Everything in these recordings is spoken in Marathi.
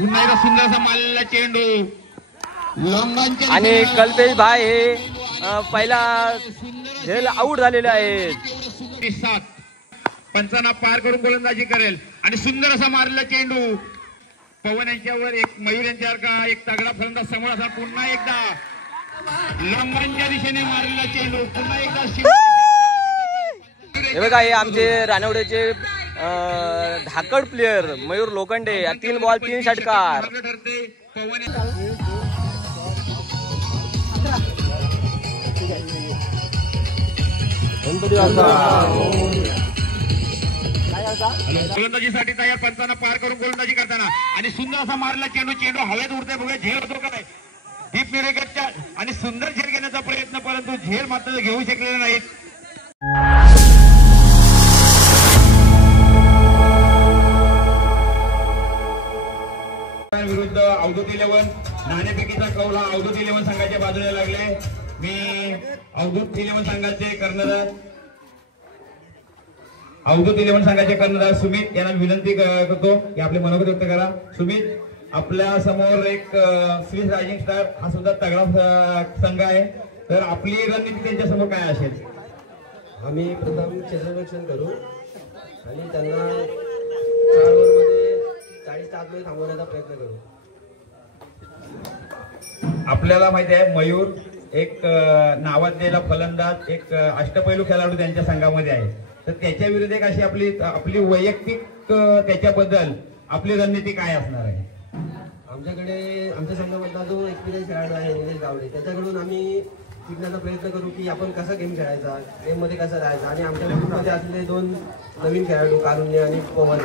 पुन्हा एकदा सुंदर असा मारलेला चेंडू आणि कल्पेश भाई हे पहिला झेल आउट झालेले आहेत. 7 पंचांना पार करून गोलंदाजी करेल आणि सुंदर असा मारलेला चेंडू पवन यांच्यावर एक मयूर यांच्यासारखा एक तगडा फलंदाज समोर असा पुन्हा एकदा लंबांच्या दिशेने मारलेला चेंडू पुन्हा एकदा हे बघा हे आमचे रानवडेचे धाकड प्लेयर मयूर लोखंडे 3 बॉल 3 षटकार. गोलंदाजीसाठी तयार पंचांना पार करून गोलंदाजी करताना आणि सुंदर असा मारला चेंडू हवेत उडते बघा झेल होतो का नाही डीप मिडविकेटच्या आणि सुंदर झेल घेण्याचा प्रयत्न परंतु झेल मात्र घेऊ शकलेले नाहीत. विरुद्ध अवधूत 11 नाणेफेकीचा कौल हा अवधूत 11 संघाच्या बाजूला लागले. मी अवधूत 11 संघाचे कर्णधार सुमित यांना विनंती करतो की आपले मनोगत व्यक्त करा. सुमित, आपल्या समोर एक स्विस रायझिंग स्टार हा सुद्धा तगडा संघ आहे, तर आपली रणनीती त्यांच्या समोर काय असेल? आम्ही प्रथम क्षेत्ररक्षण करू आणि त्यांना 4 ओव्हरमध्ये 40 आतमध्ये थांबवण्याचा प्रयत्न करू. आपल्याला माहिती आहे मयूर एक नावाजलेला फलंदाज एक अष्टपैलू खेळाडू त्यांच्या संघामध्ये आहे, तर त्याच्या विरुद्ध एक अशी आपली वैयक्तिक त्याच्याबद्दल आपली रणनीती काय असणार आहे? आमच्याकडे आमच्या संघामधला जो एक्सपिरियन्स खेळाडू आहे निलेश गावडे त्याच्याकडून आम्ही शिकण्याचा प्रयत्न करू की आपण कसा गेम खेळायचा, गेममध्ये कसा राहायचा आणि आमच्या ग्रुपमध्ये असलेले 2 नवीन खेळाडू कारुण्य आणि पवन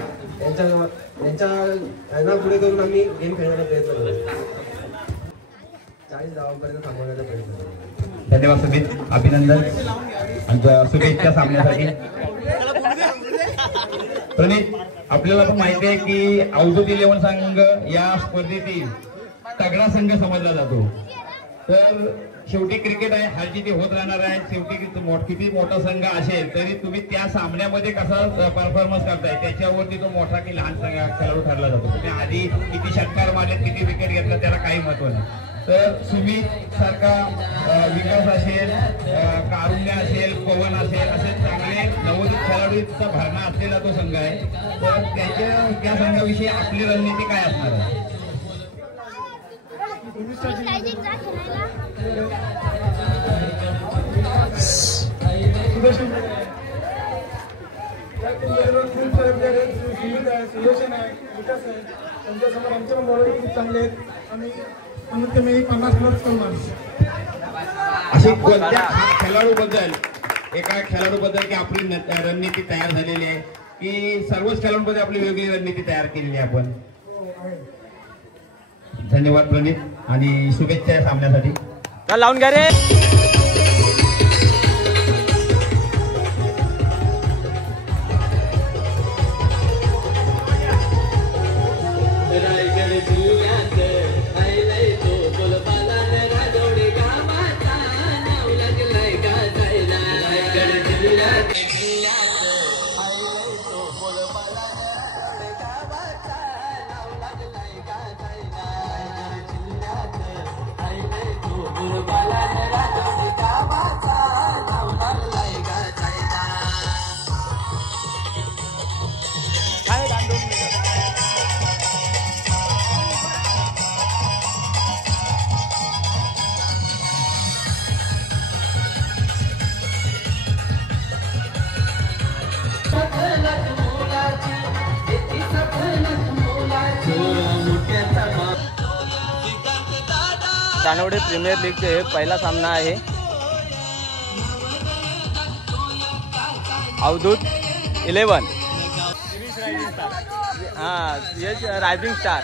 यांना पुढे करून आम्ही गेम खेळण्याचा प्रयत्न करू. 40 धावांपर्यंत थांबवण्याचा प्रयत्न करू. धन्यवाद सुमित, अभिनंदन आमच्या शुभेच्छा सामन्यासाठी. प्रणित, आपल्याला पण माहिती आहे की अवधूत 11 संघ या स्पर्धेतील तगडा संघ समजला जातो, तर शेवटी क्रिकेट आहे, हारजीती होत राहणार आहे. शेवटी किती मोठा संघ असेल तरी तुम्ही त्या सामन्यामध्ये कसा परफॉर्मन्स करताय त्याच्यावरती तो मोठा की लहान खेळाडू ठरला जातो. तुम्ही आधी किती षटकार मारले, किती विकेट घेतला त्याला काही महत्व नाही. तर सुमित सारखा विकास असेल, कारुण्य असेल, पवन असेल, असे चांगले नवोदित खेळाडूचा भरणा असलेला तो संघ आहे, तर त्या संघाविषयी आपली रणनीती काय असणार आहे? अशी कोणत्या खेळाडूबद्दल की आपली रणनीती तयार झालेली आहे की सर्वच खेळाडूंमध्ये आपली वेगळी रणनीती तयार केलेली आहे आपण? धन्यवाद प्रणित आणि शुभेच्छा या सामन्यासाठी. लावून घ्या रे. रानवडे प्रीमियर लीगचे पहिला सामना आहे. अवधूत 11 यश रायझिंग स्टार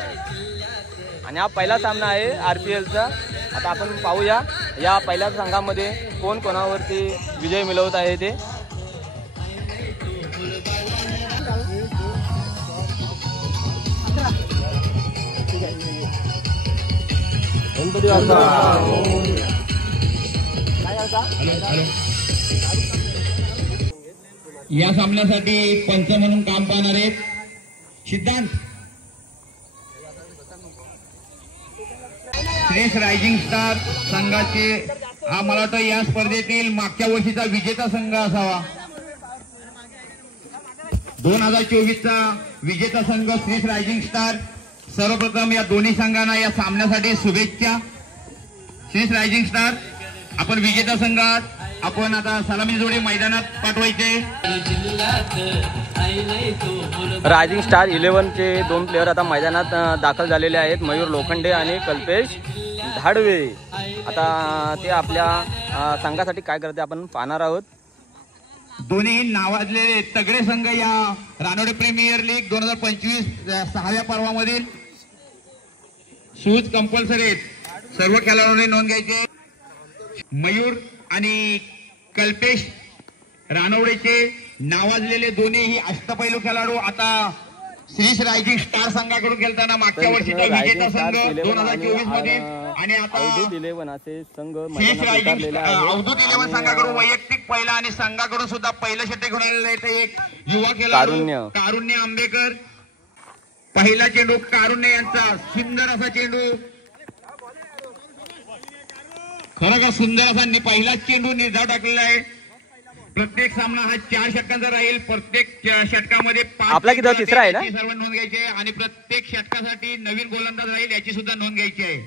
आणि हा पहिला सामना आहे RPLचा. आता आपण पाहूया या पहिल्या संघामध्ये कोण कोणावरती विजय मिळवत आहे ते. या सामन्यासाठी पंच म्हणून काम पाहणार आहेत सिद्धांत. श्रेष्ठ रायझिंग स्टार संघाचे हा मला वाटतं या स्पर्धेतील मागच्या वर्षीचा विजेता संघ असावा. 2024चा विजेता संघ श्रेष्ठ रायझिंग स्टार. सर्वप्रथम या दोन्ही संघांना या सामन्यासाठी शुभेच्छा. श्रेष्ठ रायझिंग स्टार आपण विजेता संघात आपण आता सलामी जोडे मैदानात पाठवायचे. रायझिंग स्टार 11चे 2 प्लेयर आता मैदानात दाखल झालेले आहेत, मयूर लोखंडे आणि कल्पेश धाडवे. आता ते आपल्या संघासाठी काय करते आपण पाहणार आहोत. दोन्ही नावाजलेले तगडे संघ या रानोडे प्रीमियर लीग 2025 6व्या पर्वामधील शूज कंपल्सरी आहेत. सर्व खेळाडूंनी नोंद घ्यायचे. मयूर आणि कल्पेश रानवडेचे नावाजलेले दोन्हीही अष्टपैलू खेळाडू आता श्रेष्ठ रायझिंग स्टार संघाकडून खेळताना मागच्या वर्षीचा विजेता संघ 2024 मध्ये आणि आता अवधूत 11 असे संघ श्रेष्ठ रायझिंग अवधूत 11 संघाकडून वैयक्तिक पहिला आणि संघाकडून सुद्धा पहिलं षटक घेऊन आलेलं आहे एक युवा खेळाडू कारुण्य आंबेकर. पहिला चेंडू कारुण्य यांचा सुंदर असा चेंडू, खरं का सुंदर असा पहिला चेंडू निर्धाव टाकलेला आहे. प्रत्येक सामना हा 4 षटकांचा राहील. प्रत्येक षटकामध्ये 5 आपला किती तिसरा आहे ना, सर्व नोंद घ्यायची आहे आणि प्रत्येक षटकासाठी नवीन गोलंदाज राहील याची सुद्धा नोंद घ्यायची आहे.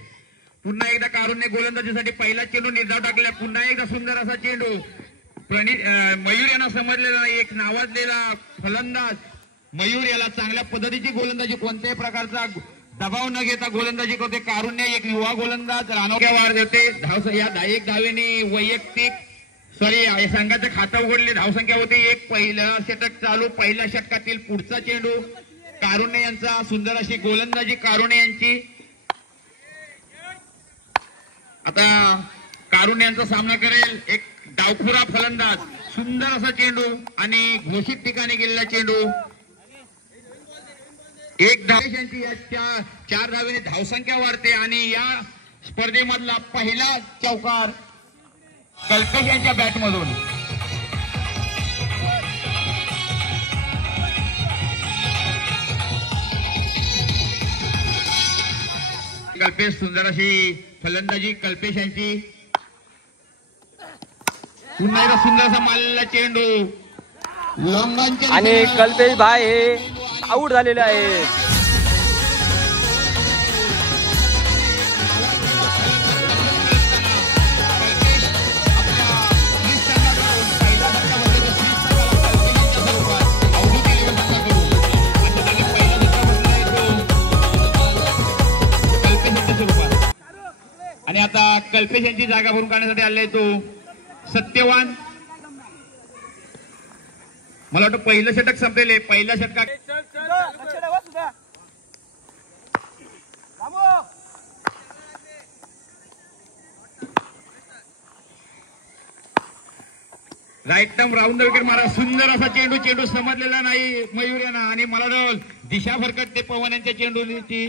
पुन्हा एकदा कारुण्य गोलंदाजीसाठी पहिला चेंडू निर्धाव टाकला. पुन्हा एकदा सुंदर असा चेंडू मयूर यांना समजलेला एक नावाजलेला फलंदाज मयूर याला चांगल्या पद्धतीची गोलंदाजी कोणत्याही प्रकारचा दबाव न घेता गोलंदाजी करते. कारुण्य एक युवा गोलंदाज रानोक्या वार देते. या 1 धावेने वैयक्तिक संघाचं खातं उघडले. धावसंख्या होती 1. पहिलं षटक चालू. पहिल्या षटकातील पुढचा चेंडू कारुण्य यांचा सुंदर अशी गोलंदाजी कारुण्य यांची. आता कारुण्य यांचा सामना करेल एक डावखुरा फलंदाज. सुंदर असा चेंडू आणि घोषित ठिकाणी गेलेला चेंडू. 1 धावेची या 4 धावेने धावसंख्या वाढते आणि या स्पर्धेमधला पहिला चौकार कल्पेश यांच्या बॅटमधून. कल्पेश सुंदर अशी फलंदाजी कल्पेश यांची. पुन्हा एकदा सुंदर असा मारलेला चेंडू लॉंगांच्या आणि कल्पेश भाई हे आऊट झालेले आहेत. आणि आता कल्पेश यांची जागा भरून काढण्यासाठी आलाय तो सत्यवान. मला वाटतं पहिलं षटक संपलेले. पहिल्या षटकात राईट टर्म राऊंड विकेट मारा. सुंदर असा चेंडू समजलेला नाही मयूर यांना आणि मला दिशा भरकटते पवन यांच्या चेंडूची.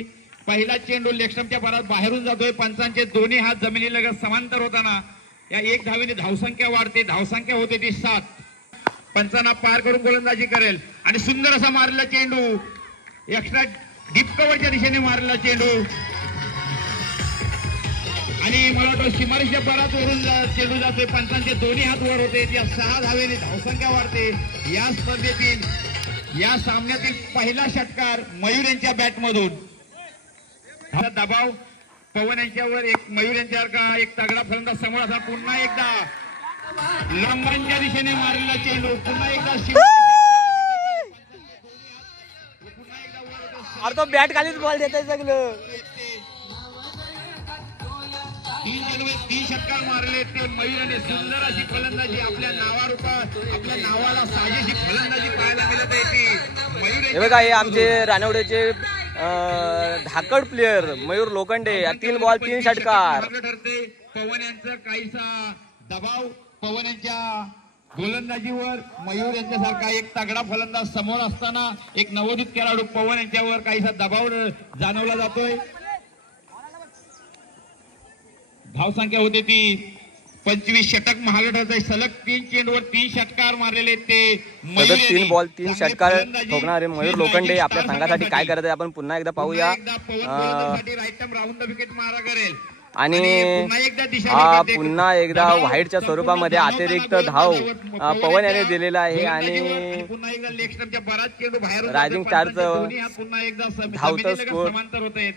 पहिला चेंडू लेगस्टम्पच्या पारात बाहेरून जातोय. पंचांचे दोन्ही हात जमिनीलगत समांतर होताना या 1 धावेने धावसंख्या वाढते. धावसंख्या होते ती 7. पंचांना पार करून गोलंदाजी करेल आणि सुंदर असा मारलेला चेंडू एक्स्ट्रा डीप कव्हरच्या दिशेने मारलेला चेंडू आणि मला वाटतं सीमारेषच्या पारात वरून चेंडू जातोय. पंचांचे दोन्ही हात वर होते. या 6 धावेने धावसंख्या वाढते. या स्पर्धेतील या सामन्यातील पहिला षटकार मयूर यांच्या बॅटमधून. दबाव पवन यांच्यावर एक मयूर यांच्यासारखा एक तगडा फलंदाज समोर असा. पुन्हा एकदा लॉंगांच्या दिशेने मारलेला चेंडू. पुन्हा एकदा अरे तो बॅट खालीच बॉल देत आहे सगळं. 3 षटकार मारले ते मयूराने. सुंदर अशी फलंदाजी आपल्या आपल्या नावाला साजेशी फलंदाजी पाहायला मिळत आहे. हे बघा हे आमचे रानवडेचे धाकड प्लेयर मयूर लोखंडे. 3 बॉल 3 षटकार. ठरते पवन यांचा काहीसा दबाव पवन यांच्या गोलंदाजीवर. मयूर यांच्यासारखा एक तगडा फलंदाज समोर असताना एक नवोदित खेळाडू पवन यांच्यावर काहीसा दबाव जाणवला जातोय. धावसंख्या होते ती 25 षटक महागडे ठरत आहे. सलग 3 चेंडूवर 3 षटकार मारलेले ते मयूर सलग 3 यांनी. बॉल 3 चांगले षटकार फलंदाजी ठोकणारे मयूर श्री लोखंडे राजेश आपल्या स्टार संघासाठी काय करत आहे आपण पुन्हा एकदा पाहूया. पवन गोलंदाजीसाठी right arm round the wicket मारा करेल आणि पुन्हा एकदा दिशा पुन्हा एकदा व्हाईटच्या स्वरूपामध्ये अतिरिक्त धाव पवन याने दिलेला आहे आणि पुन्हा एकदा लेग स्टंपच्या बराच चेंडू बाहेर रायझिंग स्टारचं पुन्हा एकदा धावतं स्कोर. समांतर होत आहेत.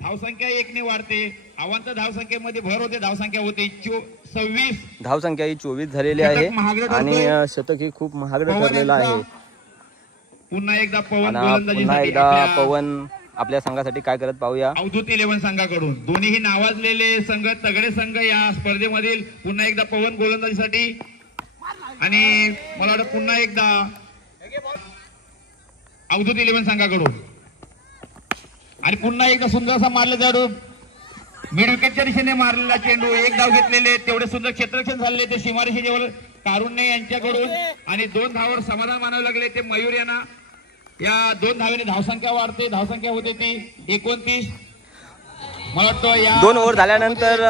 धावसंख्या 1 ने वाढते. आव्हांत धावसंख्येमध्ये भर होते. धावसंख्या होते 26. धावसंख्या ही 24 झालेली आहे आणि शतक ही खूप महागडं ठरलेलं आहे. पुन्हा एकदा पवन पुन्हा एकदा पवन आपल्या संघासाठी काय करत पाहूया. अवधूत 11 संघाकडून दोन्ही नावाजलेले संघ तगडे संघ या स्पर्धेमधील पुन्हा एकदा पवन गोलंदाजीसाठी आणि मला वाटतं पुन्हा एकदा अवधूत 11 संघाकडून आणि पुन्हा एकदा सुंदर असा मारला जाडू मिड विकेटच्या दिशेने मारलेला चेंडू. एक धाव घेतलेले तेवढे सुंदर क्षेत्ररक्षण झालेले ते सीमारेषेजवळ कारुण्य यांच्याकडून आणि 2 धावावर समाधान मानावे लागले ते मयूर यांना. या 2 धावेने धावसंख्या वाढते. धावसंख्या होते ती 29. मला वाटतं या 2 ओव्हर झाल्यानंतर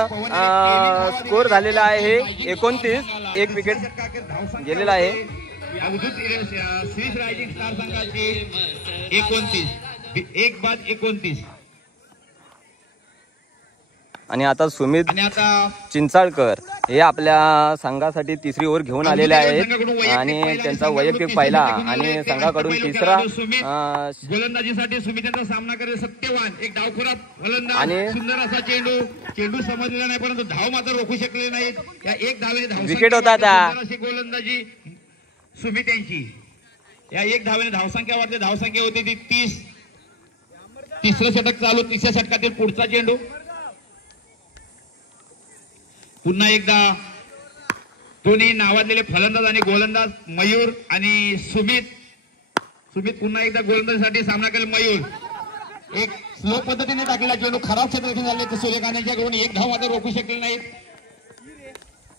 स्कोर झालेला आहे 29. 1 विकेट गेलेला आहे. अवधूत श्री रायझिंग स्टार संघाची 29. 1 बाद 29. आणि आता सुमित आणि आता चिंचाळकर हे आपल्या संघासाठी 3री ओव्हर घेऊन आलेले आहेत आणि त्यांचा वैयक्तिक पहिला आणि संघाकडून 3रा गोलंदाजीसाठी सुमित यांचा सामना करेल सत्यवान. एक डावखुरा फलंदाज आणि सुंदर असा चेंडू समजलेला नाही परंतु धाव मात्र रोखू शकले नाहीत. या 1 धावेने धाव विकेट होता त्या अशी गोलंदाजी सुमित यांची. या 1 धावेने धावसंख्या वाढते. धावसंख्या होती ती 30. 3रं षटक चालू. 3ऱ्या षटकातील पुढचा चेंडू. पुन्हा एकदा दोन्ही नावाजलेले फलंदाज आणि गोलंदाज मयूर आणि सुमित पुन्हा एकदा गोलंदाजीसाठी सामना करेल. मयूर एक स्लो पद्धतीने टाकलेला चेंडू खराब क्षेत्ररक्षण झाले तर सूर्यकांत यांच्याकडून 1 धाव मात्र रोखू शकले नाहीत.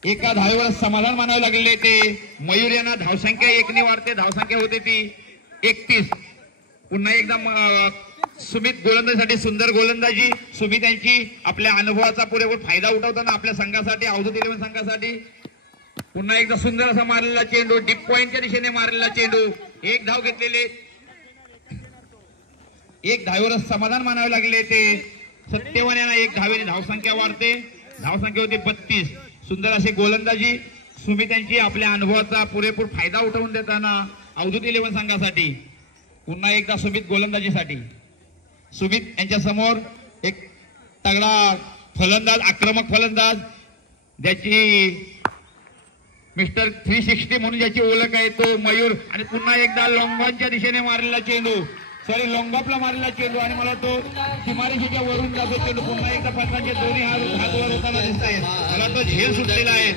एका धावेवर समाधान मानावे लागलेले ते मयूर यांना. धावसंख्या 1 ने वाढते. धावसंख्या होते ती 31. पुन्हा एकदा सुमित गोलंदाजीसाठी सुंदर गोलंदाजी सुमित यांची. आपल्या अनुभवाचा पुरेपूर फायदा उठवताना आपल्या संघासाठी अवधूत 11 संघासाठी पुन्हा एकदा सुंदर असा मारलेला चेंडू. डीप पॉइंटच्या दिशेने मारलेला चेंडू. 1 धाव घेतलेले. 1 धावेवरच समाधान मानावे लागले ते सत्यवान यांना. 1 धावेने धावसंख्या वाढते. धावसंख्या होती 32. सुंदर अशी गोलंदाजी सुमित यांची. आपल्या अनुभवाचा पुरेपूर फायदा उठवून देताना अवधूत 11 संघासाठी पुन्हा एकदा सुमित गोलंदाजीसाठी. सुमित यांच्या समोर एक तगडा फलंदाज आक्रमक फलंदाज ज्याची मिस्टर 360 म्हणून ज्याची ओळख आहे तो मयूर. आणि पुन्हा एकदा लॉंगॉनच्या दिशेने मारलेला चेंडू. लॉंगॉपला मारलेला चेंडू आणि मला तो सीमारेषेच्या वरून जातो चेंडू. पुन्हा एकदा पत्रांचे दोन्ही हात वर होताना दिसत आहेत. मला तो झेल सुटलेला आहे.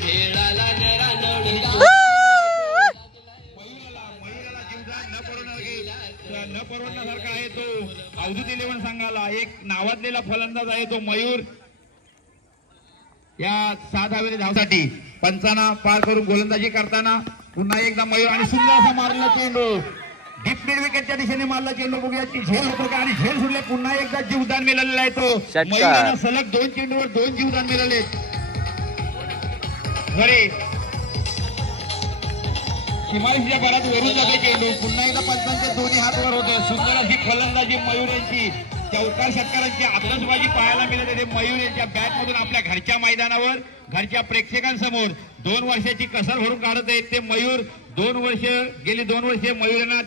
न परवडण्यासारखा आहे तो अवधूत 11 संघाला. एक नावाजलेला फलंदाज आहे तो मयूर. या 6 धावेने धावसाठी पंचांना पार करून गोलंदाजी करताना पुन्हा एकदा मयूर आणि सुंदर असा मारलेला चेंडू. डीप मिड विकेटच्या दिशेने मारला चेंडू. बघूया ती झेल होतो का आणि झेल सुटले. पुन्हा एकदा जीवदान मिळालेला आहे तो मयूरांना. सलग 2 चेंडूवर 2 जीवदान मिळाले. सीमारेषेच्या बराच वरून जाते चेंडू. पुन्हा एकदा पंचांचे दोन्ही हात वर होते. सुंदर अशी फलंदाजी मयूर यांची. चौकार षटकारांची आतषबाजी पाहायला मिळत आहे. मयूर यांच्या बॅटमधून आपल्या घरच्या मैदानावर घरच्या प्रेक्षकांसमोर 2 वर्षाची कसर भरून काढत आहेत ते मयूर. गेली 2 वर्षे मयूर यांना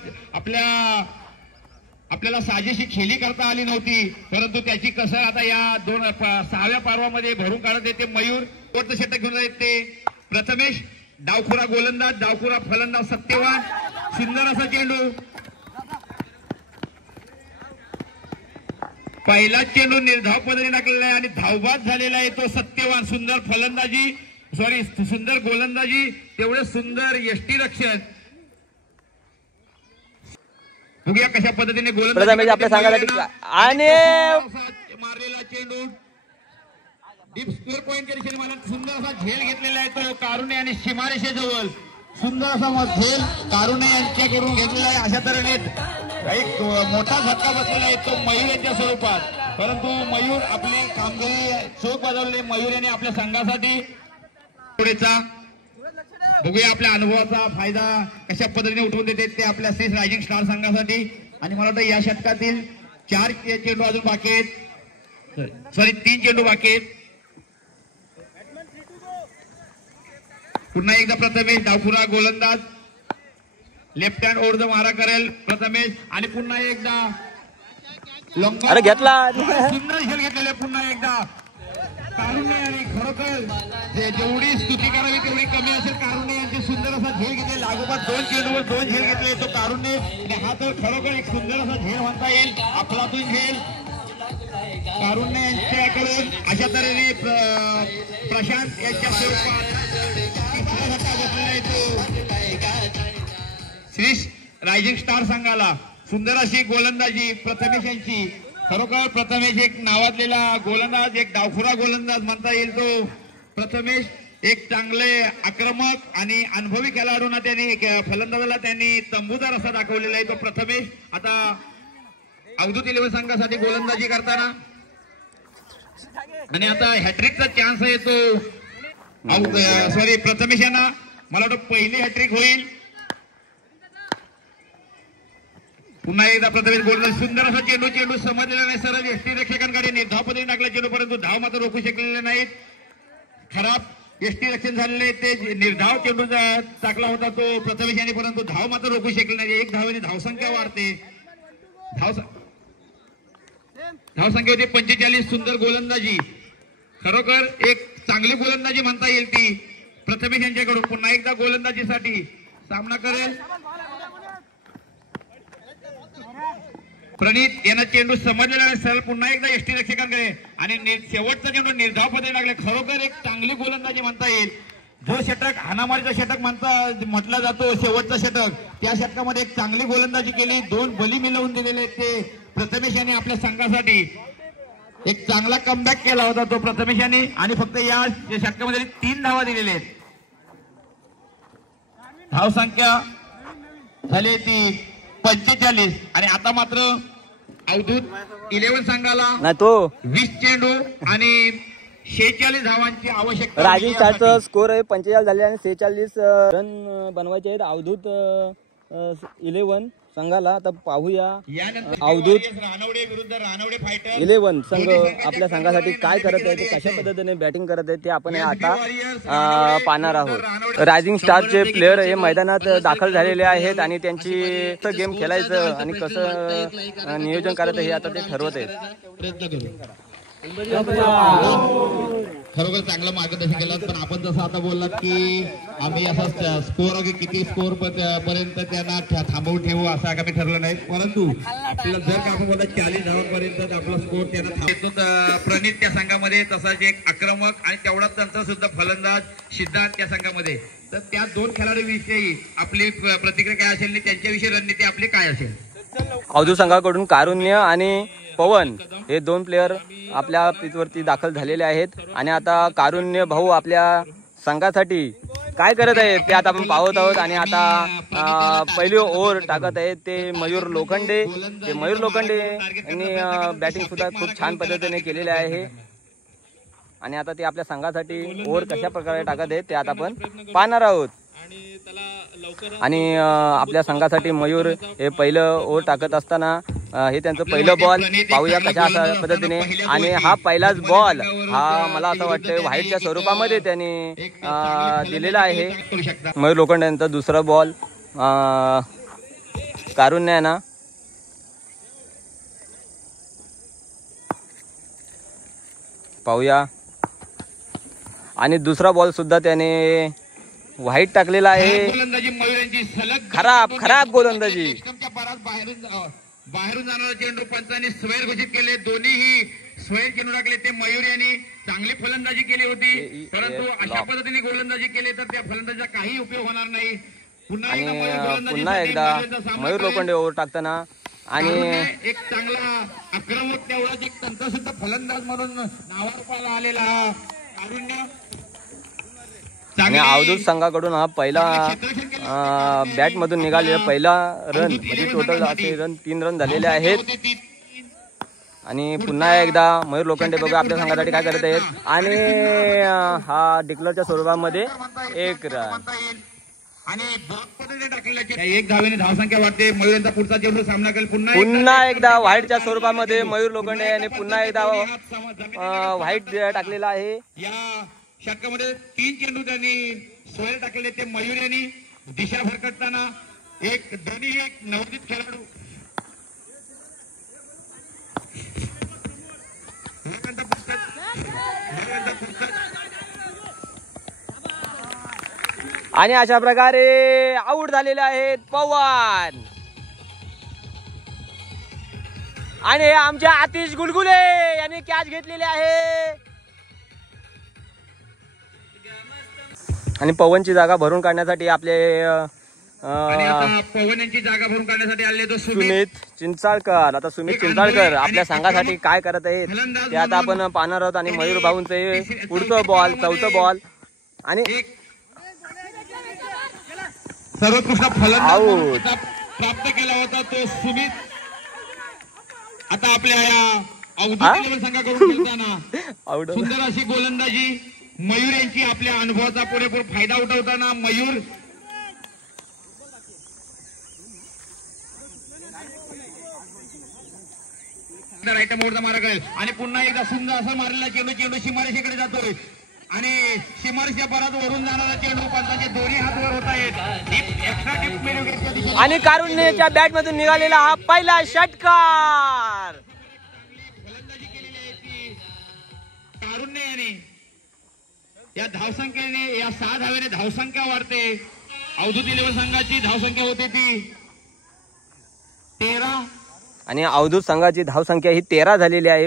आपल्याला साजेशी खेळी करता आली नव्हती परंतु त्याची कसर आता या 6व्या पर्वामध्ये भरून काढत आहे ते मयूर. कोणतं षटक घेऊन आहेत ते प्रथमेश. डावखुरा गोलंदाज डावखुरा फलंदाज सत्यवान. सुंदर असा चेंडू. पहिला चेंडू निर्धाव पद्धतीने टाकलेला आहे आणि धावबाद झालेला आहे तो सत्यवान. सुंदर फलंदाजी सुंदर गोलंदाजी तेवढे सुंदर यष्टीरक्षण. बघूया कशा पद्धतीने गोलंदाजी आपल्या सांगायला आणि मारलेला चेंडू. डीप स्कोर पॉइंटच्या दिशेने मला सुंदर असा झेल घेतलेला आहे तो कारुणे आणि सीमारेषेजवळ. सुंदर असा झेल कारुणे यांच्याकडून घेतलेला आहे. अशा तऱ्हेने एक मोठा झटका बसलेला आहे तो मयूर यांच्या स्वरूपात. परंतु मयूर आपली कामगिरी चोख बजावली. मयूर यांनी आपल्या संघासाठी पुढेचा बघूया आपल्या अनुभवाचा फायदा कशा पद्धतीने उठवून देते ते आपल्या श्री रायझिंग स्टार संघासाठी. आणि मला वाटतं या षटकातील 4 चेंडू अजून बाकी आहेत, सॉरी 3 चेंडू बाकी आहेत. पुन्हा एकदा प्रथमेश डावखुरा गोलंदाज लेफ्ट हँड ओव्हर द मारा करेल प्रथमेश. आणि पुन्हा एकदा लॉंग अरे घेतला सुंदर खेळ घेतलेले पुन्हा एकदा कारुण्य. आणि खरोखर जेवढी स्तुती करावी तेवढी कमी असेल. कारुण्य यांची सुंदर असा झेल घेतले, लागोपाठ 2 चेंडूवर 2 झेल घेतले तो कारुण्य. आणि हा तर खरोखर एक सुंदर असा झेल म्हणता येईल, अफलातून झेल कारुण्य यांच्याकडून. अशा तऱ्हेने प्रशांत यांच्या स्वरूपात श्री रायझिंग स्टार संघाला सुंदर अशी गोलंदाजी प्रथमेश यांची. खरोखर प्रथमेश एक नावाजलेला गोलंदाज, एक डावखुरा गोलंदाज म्हणता येईल तो प्रथमेश. एक चांगले आक्रमक आणि अनुभवी खेळाडूंना त्यांनी फलंदाजाला त्यांनी तंबूदार असा दाखवलेला आहे तो प्रथमेश. आता अवधूत 11 संघासाठी गोलंदाजी करताना आणि आता हॅट्रिकचा चान्स येतो सॉरी प्रथमेश यांना. मला वाटतं पहिली हॅट्रिक होईल. पुन्हा एकदा प्रथमेश गोलंदाज सुंदर असा चेंडू समजलेला नाही, सरळ यष्टी रक्षकांकडे निर्धाव पद्धतीने टाकला चेंडू, परंतु धाव मात्र रोखू शकलेले नाहीत. खराब यष्टी रक्षण झालेले ते निर्धाव चेंडू टाकला होता तो प्रथमेश यांनी, परंतु धाव मात्र रोखू शकले नाही. 1 धावेने धावसंख्या वाढते. धावसंख्या होती 45. सुंदर गोलंदाजी, खरोखर एक चांगली गोलंदाजी म्हणता येईल ती प्रथमेश यांच्याकडून. पुन्हा एकदा गोलंदाजीसाठी सामना करेल प्रणित यांना चेंडू समजलेला नाही, सरळ पुन्हा एकदा यष्टी रक्षकांकडे आणि शेवटचा चेंडू निर्धाव पद्धतीने लागले. खरोखर एक चांगली गोलंदाजी म्हणता येईल. जो षटक हाणामारीचा षटक म्हटला जातो शेवटचा षटक, त्या षटकामध्ये एक चांगली गोलंदाजी केली. 2 बली मिळवून दिलेले ते प्रथमेश यांनी आपल्या संघासाठी. एक चांगला कमबॅक केला होता तो प्रथमेश यांनी आणि फक्त या षटकामध्ये 3 धावा दिलेल्या आहेत. धावसंख्या झाली ती 45. आणि आता मात्र अवधूत 11 संघाला नाही तो 20 चेंडू आणि 46 धावांची आवश्यकता. रायझिंग स्टारचा स्कोर आहे 45 झाले आणि 46 रन बनवायचे आहेत अवधूत 11 संघाला. आता पाहूया अवधूत रानवडे विरुद्ध रानवडे फायटर 11 संघ आपल्या संघासाठी काय करत आहे, ते कशा पद्धतीने बॅटिंग करत आहे ते आपण आता पाहणार आहोत. रायझिंग स्टारचे प्लेयर हे मैदानात दाखल झालेले आहेत आणि त्यांची गेम खेळायचं आणि कसं नियोजन करायचं हे आता ते ठरवत आहेत. खरोखर चांगलं मार्गदर्शन केलं. पण आपण जसं आता बोललात की आम्ही असा स्कोर किती स्कोर पर्यंत त्यांना थांबवून ठेवू असं आम्ही ठरलं नाही, परंतु आपलं जर का आपण बोलला 40 धावांपर्यंत आपला स्कोर त्यांना थांबतो. प्रणित त्या संघामध्ये तसाच एक आक्रमक आणि तेवढाच त्यांचा सुद्धा फलंदाज सिद्धांत त्या संघामध्ये. तर त्या 2 खेळाडूंविषयी आपली प्रतिक्रिया काय असेल, त्यांच्याविषयी रणनीती आपली काय असेल? अवधूत संघाकडून कारुण्य आणि पवन हे 2 प्लेयर आपल्या पिचवरती दाखल झालेले आहेत आणि आता कारुण्य भाऊ आपल्या संघासाठी काय करत आहेत ते आता आपण पाहत आहोत. आणि आता पहिली ओव्हर टाकत आहेत ते मयूर लोखंडे. मयूर लोखंडे यांनी बॅटिंग सुद्धा खूप छान पद्धतीने केलेले आहे आणि आता ते आपल्या संघासाठी ओव्हर कशा प्रकारे टाकत आहेत ते आता आपण पाहणार आहोत. आणि आपल्या संघासाठी मयूर हे पहिलं ओव्हर टाकत असताना हे त्यांचं पहिलं बॉल पाहूया कशा अशा पद्धतीने. आणि हा पहिलाच बॉल हा मला असं वाटतं व्हाईटच्या स्वरूपामध्ये त्यांनी दिलेला आहे. मयूर लोखंडे यांचा दुसरा बॉल कारुण्याना पाहूया. आणि दुसरा बॉल सुद्धा त्याने व्हाईट टाकलेला आहे. गोलंदाजी मयूरांची सलग खराब गोलंदाजी. बाहेरून जाणारा चेंडू पंचांनी स्वैर घोषित केले. दोन्हीही स्वैर चेंडू टाकले. ते मयूर यांनी चांगली फलंदाजी केली होती, परंतु अशा पद्धतीने गोलंदाजी केली तर त्या फलंदाजीचा काही उपयोग होणार नाही. पुन्हा एकदा मयूर लोखंडे ओव्हर टाकताना आणि एक चांगला आक्रमक तेवढाच एक तंत्र सुद्धा फलंदाज म्हणून नावारूपाला आलेला कारुण्य. आणि अवधूत संघाकडून हा पहिला बॅट मधून निघालेला पहिला रन म्हणजे टोटल असे रन 3 रन झालेले आहेत. आणि पुन्हा एकदा मयूर लोखंडे बघा आपल्या संघासाठी काय करत आहेत आणि हा डिक्लेअरच्या स्वरूपामध्ये 1 रन आणि एक धावेने धावसंख्या वाढते. मयूर यांचा पुढचा चेंडू सामना करेल. पुन्हा एकदा व्हाईटच्या स्वरूपामध्ये मयूर लोखंडे यांनी पुन्हा एकदा व्हाईट टाकलेला आहे. या षटकामध्ये 3 चेंडू त्यांनी सोयरे टाकलेले. ते मयूर यांनी दिशा भरकटताना दोन्ही एक नवोदित खेळाडू आणि अशा प्रकारे आऊट झालेले आहेत पवन आणि आमच्या आतिश गुलगुले यांनी कॅच घेतलेली आहे. आणि पवनची जागा भरून काढण्यासाठी आपले पवन यांची जागा भरून काढण्यासाठी आले तो सुमित चिंचाळकर. आता सुमित चिंचाळकर आपल्या संघासाठी काय करत आहेत ते आता आपण पाहणार आहोत. आणि मयूर भाऊंचे पुढचं बॉल, चौथं बॉल आणि सर्वोत्कृष्ट फलंदाज प्राप्त केला होता तो सुमित. आता आपल्या या अवधूत संघाकडून खेळताना सुंदर अशी गोलंदाजी मयूर यांची. आपल्या अनुभवाचा पुरेपूर फायदा उठवताना मयूर राईट मोडचा मारा करेल आणि पुन्हा एकदा सुंदर असा मारलेला चेंडू सीमारेषेकडे जातोय आणि सीमारेषा परत वरून जाणारा चेंडू पंचाचे दोन्ही हात वर होत आहेत. आणि कारुण्याच्या बॅट मधून निघालेला हा पहिला षटकार. फलंदाजी केलेली आहे कारुण्य याने. या धावसंख्येने या 6 धावेने धावसंख्या वाढते. अवधूत 11 संघाची धावसंख्या होते ती 13 आणि अवधूत संघाची धावसंख्या ही 13 झालेली आहे.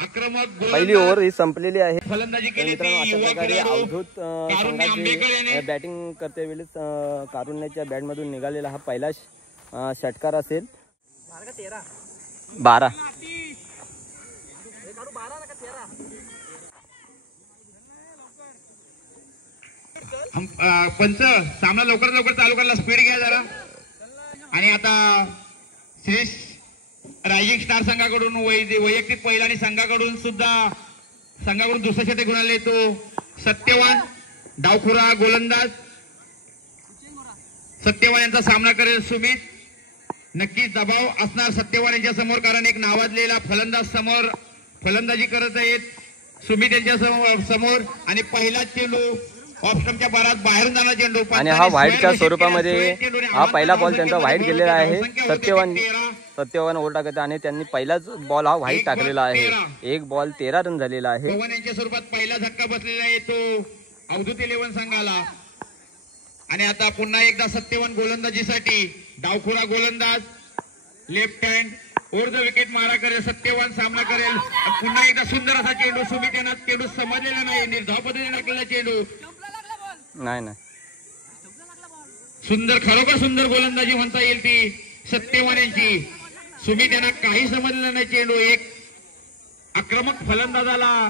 आक्रमक पहिली ओव्हर ही संपलेली आहे. फलंदाजी केली. मित्रांनो अशा प्रकारे अवधूत संघाची बॅटिंग करते वेळेस कारुण्याच्या बॅट मधून निघालेला हा पहिला षटकार असेल. 12 पंच सामना लवकर चालू करायला स्पीड घ्या जरा. आणि आता श्री रायझिंग स्टार संघाकडून वैयक्तिक पहिला आणि संघाकडून दुसरा षटक घेऊन आले तो सत्यवान डावखुरा गोलंदाज. सत्यवान यांचा सामना करेल सुमित. नक्कीच दबाव असणार सत्यवान यांच्या समोर कारण एक नावाजलेला फलंदाज समोर फलंदाजी करत आहेत सुमित यांच्या समोर. आणि पहिला चेंडू ऑफस्टंपच्या बारात बाहेरून जाणारा चेंडू आणि हा व्हाईटच्या स्वरूपामध्ये हा पहिला बॉल त्यांचा व्हाईट गेलेला आहे. सत्यवान ओव्हर टाकत आणि त्यांनी पहिलाच बॉल हा व्हाईट टाकलेला आहे. 1 बॉल 13 रन झालेला आहे. पवन यांच्या स्वरूपात पहिला झटका बसलेला आहे तो अवधूत 11 संघाला. आणि आता पुन्हा एकदा सत्यवान गोलंदाजीसाठी डावखुरा गोलंदाज left hand over the wicket मारा करेल. सत्यवान सामना करेल. पुन्हा एकदा सुंदर असा चेंडू सुमित यांना चेंडू समजलेला नाही. निर्धाव पद्धतीने टाकलेला चेंडू नाही सुंदर खरोखर सुंदर गोलंदाजी म्हणता येईल ती सत्यवान यांची. सुमित यांना काही समजलं नाही चेंडू. एक आक्रमक फलंदाजाला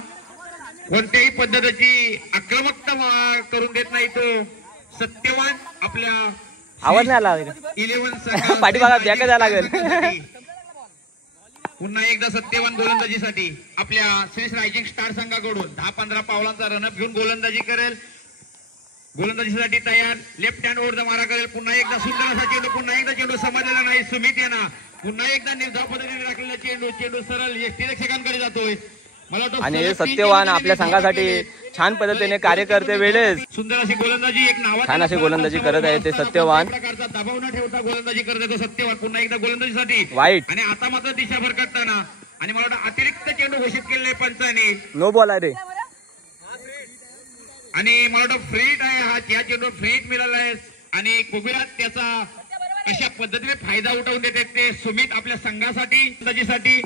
कोणत्याही पद्धतीची आक्रमकता करून देत नाही तो सत्यवान. आपल्या आवाज नाही आला 11 पाठीमागा बॅक द्यायला लागेल. पुन्हा एकदा सत्यवान गोलंदाजीसाठी आपल्या श्री रायझिंग स्टार संघाकडून 10-15 पावलांचा रनअप घेऊन गोलंदाजी करेल. गोलंदाजीसाठी तयार. लेफ्ट हँड ओव्हरचा मारा करेल. पुन्हा एकदा सुंदर असा चेंडू. पुन्हा एकदा चेंडू समजलेला नाही सुमित यांना. पुन्हा एकदा निर्धाव पद्धतीने टाकलेला चेंडू सरळ यष्टीरक्षकांकडे जातोय. आणि सत्यवान आपल्या संघासाठी छान पद्धतीने कार्य करते वेळेस सुंदर अशी गोलंदाजी एक छान अशी गोलंदाजी करत आहे ते सत्यवान. प्रकारचा दबाव न ठेवता गोलंदाजी करत आहे तो सत्यवान. पुन्हा एकदा गोलंदाजीसाठी वाईट आणि आता मात्र दिशा भरकटताना आणि मला वाटतं अतिरिक्त चेंडू घोषित केलेले पंचाने. नो बॉल आहे रे. आणि मला वाटतं फ्री हिट आहे हा. या चेंडू फ्री हिट मिळाला आहे आणि कुबीरात त्याचा अशा पद्धतीने फायदा उठवून देते ते सुमित आपल्या संघासाठी.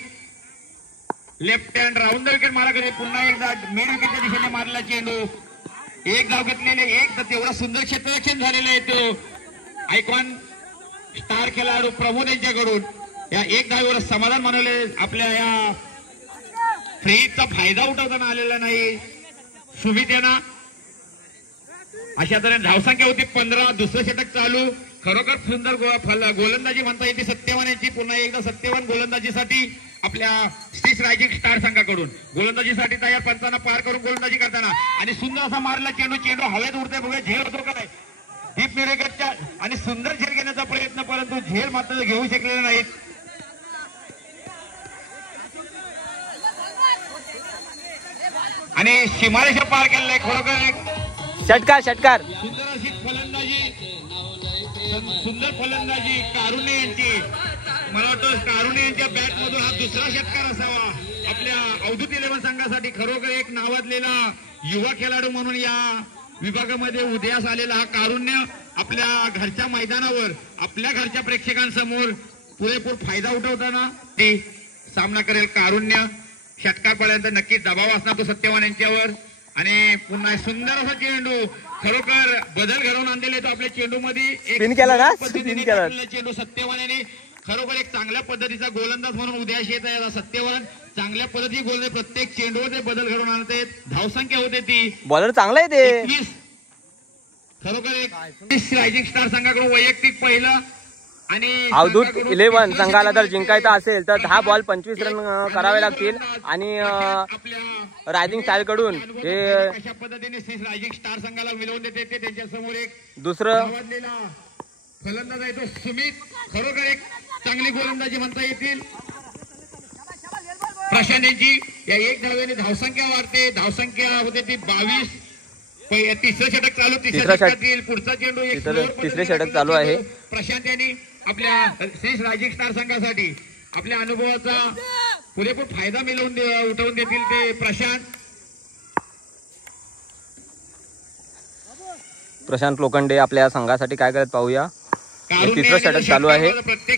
Left hand round the wicket मारा करेल. पुन्हा एकदा मिड विकेटच्या दिशेने मारला चेंडू. 1 धाव घेतलेले. एक तर तेवढा सुंदर क्षेत्ररक्षण झालेलं आहे तो आयकॉन स्टार खेळाडू प्रमोद यांच्याकडून. या 1 धावेवर समाधान मानवले. आपल्या या फ्री हिटचा फायदा उठवताना आलेला नाही सुमित यांना. अशा तऱ्हेने धावसंख्या होती 15. दुसरं षटक चालू. खरोखर सुंदर गोलंदाजी म्हणता येते सत्यवान यांची. पुन्हा एकदा सत्यवान गोलंदाजीसाठी आपल्या स्टिच रायझिंग स्टार संघाकडून गोलंदाजीसाठी तयार, पंचांना पार करून गोलंदाजी करताना आणि सुंदर असा मारला चेंडू हवेत उडते, बघूया झेल होतो का नाही डीप मिडविकेटच्या, आणि सुंदर झेल घेण्याचा प्रयत्न, परंतु झेल मात्र घेऊ शकलेले नाहीत. आणि सीमारेषा पार केलेला आहे. खरोखर षटकार सुंदर अशी फलंदाजी कारुणे यांची. मला वाटतं कारुणे यांच्या बॅट मधून हा दुसरा षटकार असावा आपल्या अवधूत 11 संघासाठी. खरोखर एक नावाजलेला युवा खेळाडू म्हणून या विभागामध्ये उदयास आलेला हा कारुण्य आपल्या घरच्या मैदानावर आपल्या घरच्या प्रेक्षकांसमोर पुरेपूर फायदा उठवताना ते सामना करेल. कारुण्य षटकारपर्यंत नक्कीच दबाव असणार तो सत्यवान यांच्यावर. आणि पुन्हा सुंदर असा चेंडू, खरोखर बदल घडवून आणलेला आहे तो आपल्या चेंडू मध्ये. चेंडू सत्यवान यांनी खरोखर एक चांगल्या पद्धतीचा गोलंदाज म्हणून उदयास येत आहे. सत्यवान चांगल्या पद्धतीने गोलंदाज, प्रत्येक चेंडूवर ते बदल घडवून आणत आहेत. धावसंख्या होते ती बॉलर चांगला आहे ते 21. खरोखर एक रायझिंग स्टार संघाकडून वैयक्तिक पहिलं. आणि अवधूत 11 संघाला जर जिंकायचं असेल तर 10 बॉल 25 रन करावे लागतील. आणि रायझिंग स्टार कडून हे अशा पद्धतीने रायझिंग स्टार संघाला मिळवून देते. ते त्यांच्या समोर एक दुसरं फलंदाज आहे तो सुमित. खरोखर एक चांगली गोलंदाजी म्हणता येतील प्रशांत यांची. या एक धावेने धावसंख्या वाढते, धावसंख्या होते ती 22. तिसरं षटक चालू, तिसऱ्या षटकातील पुढचा चेंडू तिसरे षटक चालू आहे. प्रशांत यांनी आपल्या श्री रायझिंग स्टार संघासाठी आपल्या अनुभवाचा पुरेपूर फायदा मिळवून उठवून देतील ते प्रशांत लोखंडे आपल्या संघासाठी काय करत पाहूया. हे तिसरं षटक चालू आहे.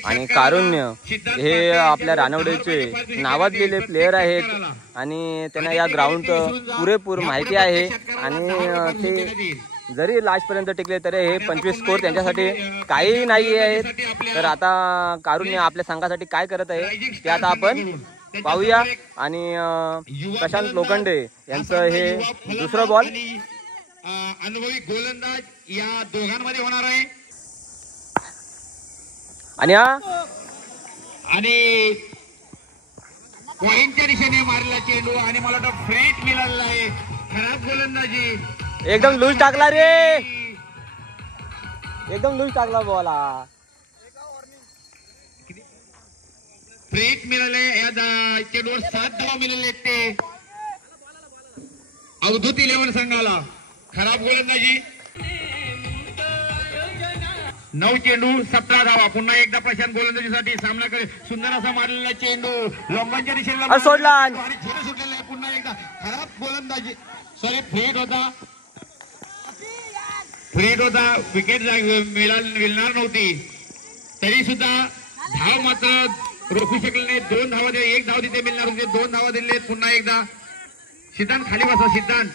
आणि कारुण्य हे आपल्या रानवडेचे नावाजलेले प्लेयर आहेत आणि त्यांना या ग्राउंड पुरेपूर माहिती आहे. आणि ते जरी लास्ट पर्यंत टिकले तरी हे 25 स्कोर त्यांच्यासाठी काही नाही आहेत. तर आता कारुण्य आपल्या संघासाठी काय करत आहे ते आता आपण पाहूया. आणि प्रशांत लोखंडे यांचं हे दुसरं बॉल. अनुभवी गोलंदाज या दोघांमध्ये होणार आहे. आणि पॉइंटच्या दिशेने मारलेला चेंडू आणि मला वाटतं फ्रेट मिळालेला आहे. खराब गोलंदाजी, एकदम लूज टाकला रे, एकदम लूज टाकला बॉला. फ्रेट मिळाले. या चेंडूवर 7 धावा मिळाले ते अवधूत 11 संघाला. खराब गोलंदाजी, 9 चेंडू 17 धावा. पुन्हा एकदा प्रशांत गोलंदाजीसाठी सामना करेल. सुंदर असा मारलेला चेंडू लॉंगांच्या दिशेला सोडला आणि झेल सुटलेला आहे. पुन्हा एकदा खराब गोलंदाजी, सॉरी फ्रेट होता, विकेट मिळणार नव्हती तरी सुद्धा धाव मात्र रोखू शकले नाही. 2 धावा दिले, 1 धाव तिथे मिळणार होते, 2 धावा दिले. पुन्हा एकदा सिद्धांत खाली बसा. सिद्धांत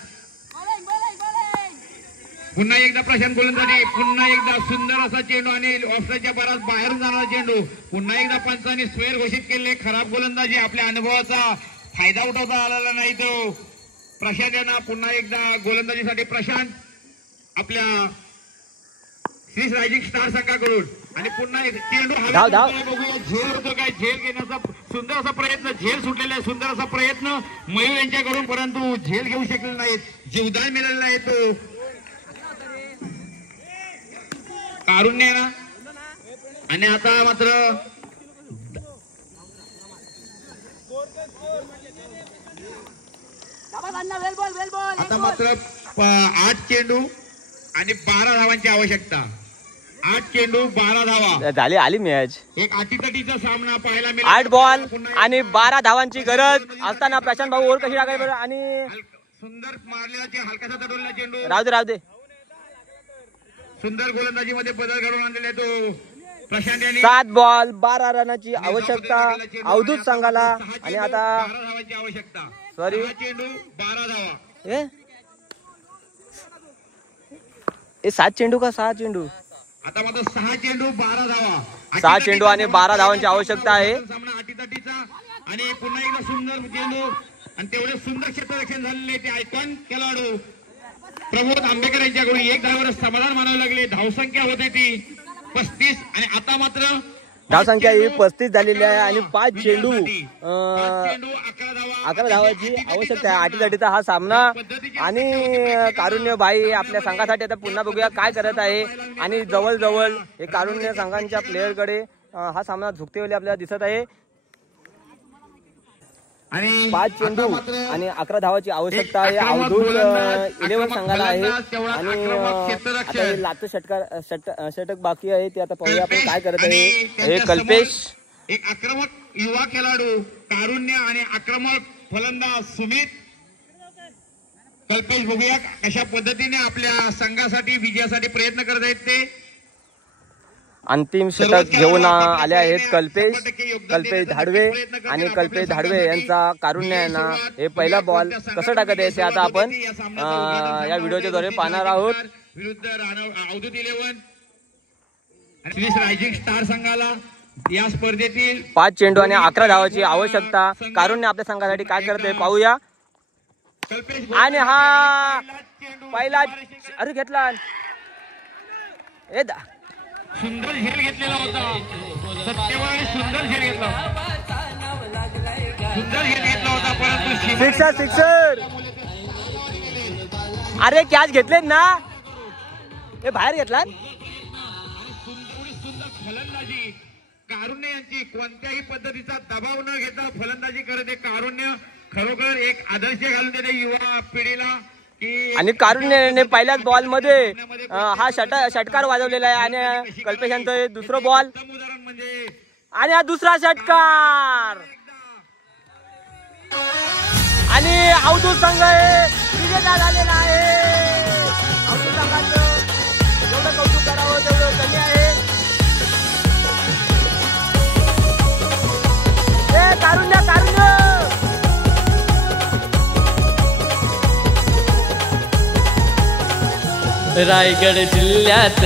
पुन्हा एकदा प्रशांत गोलंदाजी, पुन्हा एकदा सुंदर असा चेंडू आणि ऑफसाईडच्या बराच बाहेरून जाणारा चेंडू. पुन्हा एकदा पंचांनी स्क्वेअर घोषित केले. खराब गोलंदाजी, आपल्या अनुभवाचा फायदा उठवता आलेला नाही तो प्रशांत यांना. पुन्हा एकदा गोलंदाजीसाठी प्रशांत आपल्या श्री रायझिंग स्टार संघाकडून. आणि पुन्हा एक चेंडू बघूया झेल होतो काय, झेल घेण्याचा सुंदर असा प्रयत्न, झेल सुटलेला आहे. सुंदर असा प्रयत्न मयूर यांच्याकडून, परंतु झेल घेऊ शकले नाहीत. जीवदान मिळालेला आहे तो कारुण्य ना. आणि आता मात्र आता मात्र 8 चेंडू आणि 12 धावांची आवश्यकता. 8 चेंडू 12 धावा झाली. आली मॅच. एक अटीतटीचा सामना पाहायला मिळाला. 8 बॉल आणि 12 धावांची गरज असताना प्रशांत भाऊ ओर कशी टाकायची बरं. आणि सुंदर मारलेला चेंडू, हलकासा तडवलेला चेंडू. राहू दे. सुंदर गोलंदाजीमध्ये बदल घडवून आणलेला तो प्रशांत यांनी. 7 बॉल 12 रनाची आवश्यकता अवधूत संघाला. आणि आता 12 धावांची आवश्यकता. सॉरी, चेंडू 12 धावा. 7 चेंडू का 6 चेंडू. आता मात्र 6 चेंडू 12 धावा. 6 चेंडू आणि 12 धावांची आवश्यकता आहे. सामना अटीतटीचा. आणि पुन्हा एकदा सुंदर चेंडू आणि तेवढे सुंदर क्षेत्ररक्षण झालेले ते आयकॉन खेळाडू प्रमोद आंबेकर यांच्याकडून 1 धावावर समाधान मानावे लागले. धावसंख्या होते ती 35. आणि आता मात्र धावसंख्या ही 35 झालेली आहे आणि 5 चेंडू 11 धावाची आवश्यकता आहे. आटीतटीचा हा सामना आणि कारुण्य भाई आपल्या संघासाठी आता पुन्हा बघूया काय करत आहे. आणि जवळ हे कारुण्य संघांच्या प्लेयरकडे हा सामना झुकतेवेळी आपल्याला दिसत आहे. 5 चेंडू आणि 11 धावाची आवश्यकता आहे. अवधूत 11 संघाला आहे आणि आता हे लात षटक बाकी आहे ते आता पाहूया आपण काय करत आहे. हे कल्पेश एक आक्रमक युवा खेळाडू कारुण्य आणि आक्रमक फलंदाज सुमित. कल्पेश बघूया कशा पद्धतीने आपल्या संघासाठी विजयासाठी प्रयत्न करत आहेत ते. अंतिम षटक घेऊन आले आहेत कल्पेश धाडवे आणि कल्पेश धाडवे यांचा कारुण्य यांना हे पहिला बॉल कसं टाकत आहे ते आता आपण या व्हिडिओच्या द्वारे पाहणार आहोत. विरुद्ध अवधूत 11 रायझिंग स्टार संघाला या स्पर्धेतील 5 चेंडू आणि 11 धावाची आवश्यकता. कारुण्य आपल्या संघासाठी काय करते पाहूया. आणि हा पहिला अरे घेतला सुंदर झेल घेतलेला होता. सत्यवान सुंदर झेल घेतला परंतु सिक्सर अरे कॅच घेतलेत ना हे बाहेर घेतला. सुंदर फलंदाजी कारुण्य यांची कोणत्याही पद्धतीचा दबाव न घेता फलंदाजी करते. कारुण्य खरोखर एक आदर्श घालून देते युवा पिढीला. आणि कारुण्याने पहिल्याच बॉल मध्ये हा षटकार वाजवलेला आहे आणि कल्पेश यांचं दुसरं बॉल आणि हा दुसरा षटकार आणि अवधूत संघ विजेता झालेला आहे. अवधूत संघाचं जेवढं कौतुक करावं तेवढं कमी आहे. कारुण्य रायगड जिल्ह्यात